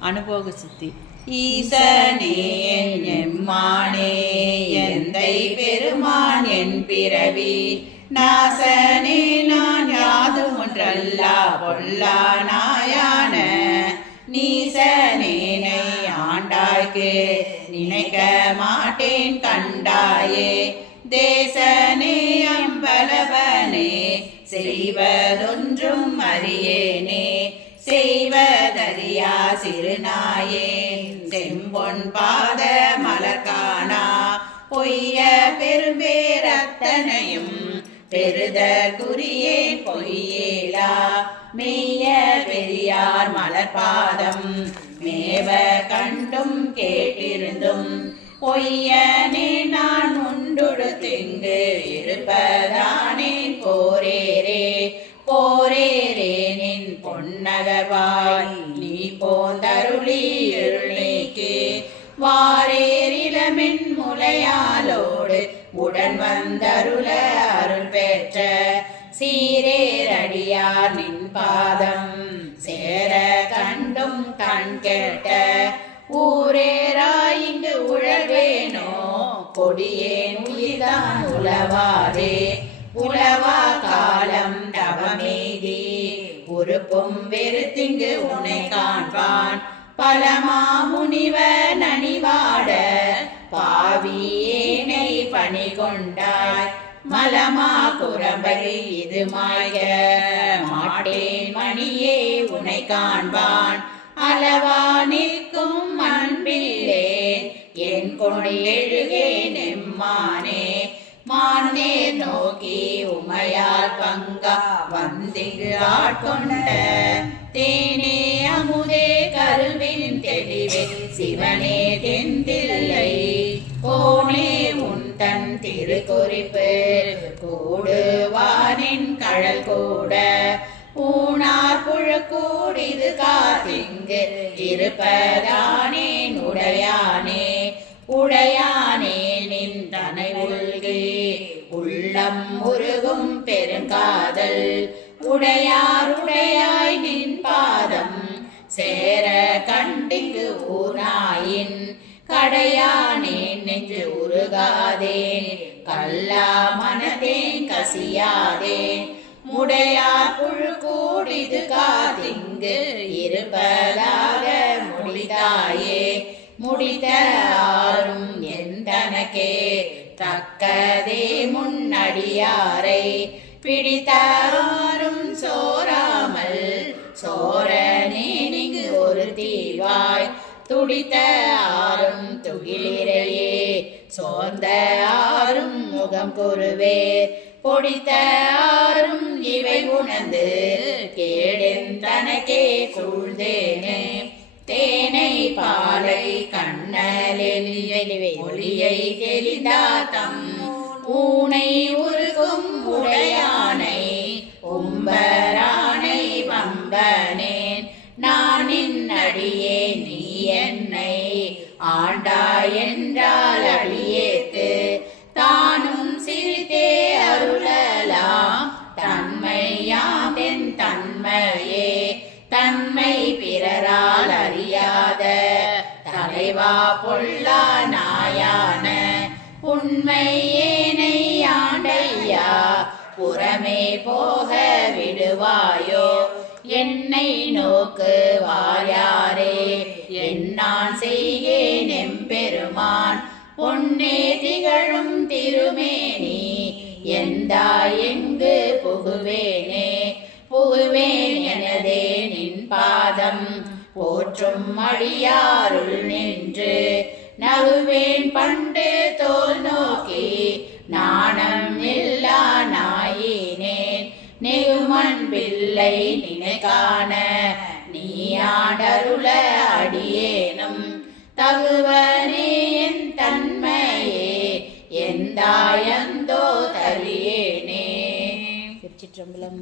அனுபோக சித்தி ஈசனே எம்மானே எந்தை பெருமான் என் பிறவி. நாசனே நான் யாது ஒன்றல்லா பொல்லா நாயான. நீசனேனை ஆண்டாய்க்கு நினைக்க மாட்டேன் கண்டாயே. தேசனே அம்பலவனே செய்வதொன்றும் அறியேனே. செய்வதறியா சிறுநாயே. செம்பொன் பாத மலர்காணா. பொய்ய பெரும்பேரத்தனையும் பெருத குறியே பொய்யேலா. மெய்ய பெரியார் மலர்பாதம் மேவ கண்டும் கேட்டிருந்தும். பொய்யனே நான் உண்டுடு திங்கு இருப்பதானே போரேரே. வாரேரிளமென் முலையாலோடு உடன் வந்தருள அருள் பெற்ற சீரேரடியார் நின் பாதம் சேர கண்டும் கண் கேட்ட ஊரேராயிங்கு உழவேனோ கொடியேன் உயிர்தான் உளவாரே உளவா காலம் தவமேதி. உறுப்பும் வெறுத்திங்கு உனை காண்பான். பலமா முனிவ நனிவாட பாவியேனை பணி கொண்டாய் மலமா குரம்பை இது மாய்க. மாட்டேன் மணியே உனை காண்பான். அளவா நிற்கும் அன்பில்லே. என் கொண்டு எழுகே நெம்மானே மானே நோக்கி உமையால் பங்கா. வந்திங்கு ஆட்கொண்ட. தேனே அமுதே கருவின் தெளிவே. சிவனே தெந்தே திருக்குறிப்பு கூடுவானின் கழல் கூட பூனார் புழக்கூடிது காத்திங்கு இருப்பதானே உடையானே உடையானே நின் தனை உள்கி. உள்ளம் உருகும் பெருங்காதல் உடையார் உடையாய் நின் பாதம். சேர கண்டிங்கு ஊனாயின் கடையானே நெஞ்சு உருகாதே. கல்லா மனதேன் கசியாதே. முடையார் புழு கூடிது காதிங்கு இருப்பதாக முடிதாயே முடித்த ஆறும் எந்தனக்கே. தக்கதே முன்னடியாரை பிடித்தாரும் சோராமல் சோரனே நீங்கு ஒரு தீவாய். துடித்த ஆறும் சோர்ந்த ஆறும் முகம் குருவே பொடித்த ஆறும் இவை உணர்ந்து கேடென் தனக்கே சூழ்ந்தேனே. தேனை பாலை கண்ணலில் ஒளியை தெளிந்தா தம் ஊனை உருகும் என்னை ஆண்டா என்றால் அடியேத்து தானும் சிரித்தே அருளலாம். தன்மையாம் என் தன்மையே தன்மை பிறரால் அறியாத. தலைவா பொல்லா நாயான உண்மை ஏனை ஆண்டையா புறமே போக விடுவாயோ? என்னை நோக்கு வாயாரே. என்னான் செய்கேன் எம்பெருமான். பொன்னே திகழும் திருமேனி. எந்தா எங்கு புகுவேனே. புகுவேன் எனதே நின் பாதம். போற்றும் அடியாருள் நின்று. நகுவேன் பண்டு தோல் நோக்கி. நான் நெகுமன் பிள்ளை நினைக்கான நீயாடருள அடியேனும். தகுவனே என் தன்மையே எந்தாயந்தோ தரியேனே திருச்சிற்றம்பலம்.